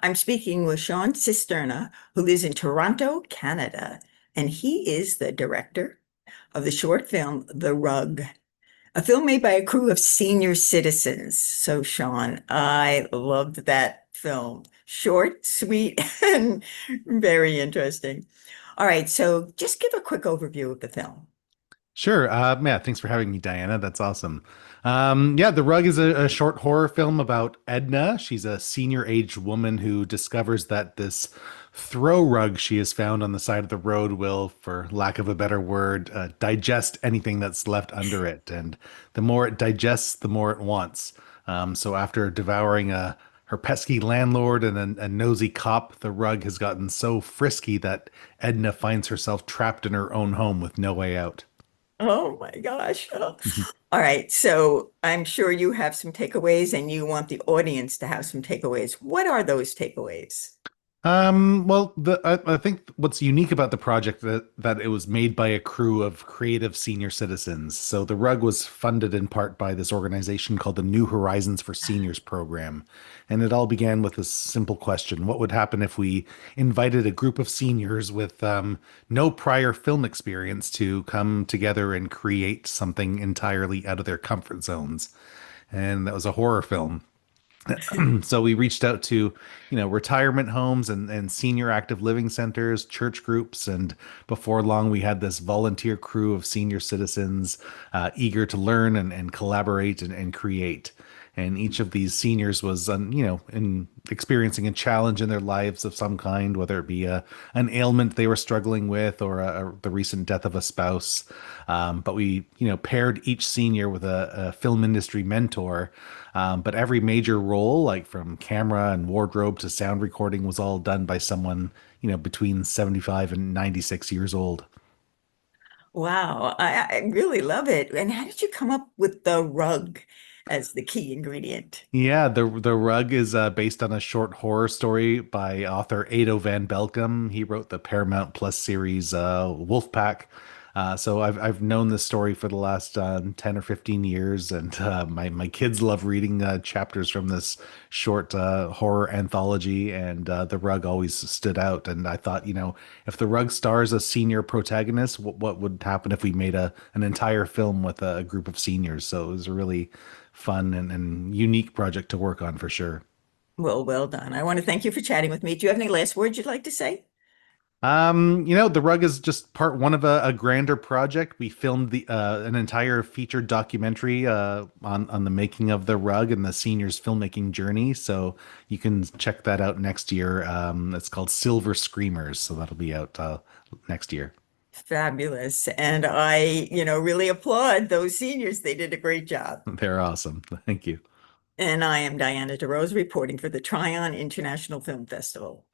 I'm speaking with Sean Cisterna, who lives in Toronto, Canada, and he is the director of the short film The Rug, a film made by a crew of senior citizens. So, Sean, I loved that film. Short, sweet, and very interesting. All right, so just give a quick overview of the film. Sure. Yeah, thanks for having me, Diana. That's awesome. Yeah, The Rug is a short horror film about Edna. She's a senior-aged woman who discovers that this throw rug she has found on the side of the road will, for lack of a better word, digest anything that's left under it. And the more it digests, the more it wants. So after devouring her pesky landlord and a nosy cop, the rug has gotten so frisky that Edna finds herself trapped in her own home with no way out. Oh my gosh. Oh. All right, so I'm sure you have some takeaways and you want the audience to have some takeaways. What are those takeaways? I think what's unique about the project that it was made by a crew of creative senior citizens. So the rug was funded in part by this organization called the New Horizons for Seniors program. And it all began with this simple question: what would happen if we invited a group of seniors with no prior film experience to come together and create something entirely out of their comfort zones? And that was a horror film. So we reached out to, retirement homes and senior active living centers, church groups, and before long we had this volunteer crew of senior citizens eager to learn and collaborate and create. And each of these seniors was, in experiencing a challenge in their lives of some kind, whether it be an ailment they were struggling with or the recent death of a spouse. But we, paired each senior with a film industry mentor. But every major role, like from camera and wardrobe to sound recording, was all done by someone, between 75 and 96 years old. Wow, I really love it. And how did you come up with the rug as the key ingredient? Yeah, the rug is based on a short horror story by author Ado Van Belkom. He wrote the Paramount Plus series Wolfpack. So I've known this story for the last 10 or 15 years, and my kids love reading chapters from this short horror anthology, and the rug always stood out. And I thought, if the rug stars a senior protagonist, what would happen if we made an entire film with a group of seniors? So it was a really fun and unique project to work on for sure. Well done. I want to thank you for chatting with me. Do you have any last words you'd like to say? The rug is just part one of a grander project. We filmed the an entire featured documentary on the making of the rug and the seniors filmmaking journey. So you can check that out next year. It's called Silver Screamers, so that'll be out next year. Fabulous. And I really applaud those seniors. They did a great job. They're awesome. Thank you. And I am Diana DeRose reporting for the Tryon International Film Festival.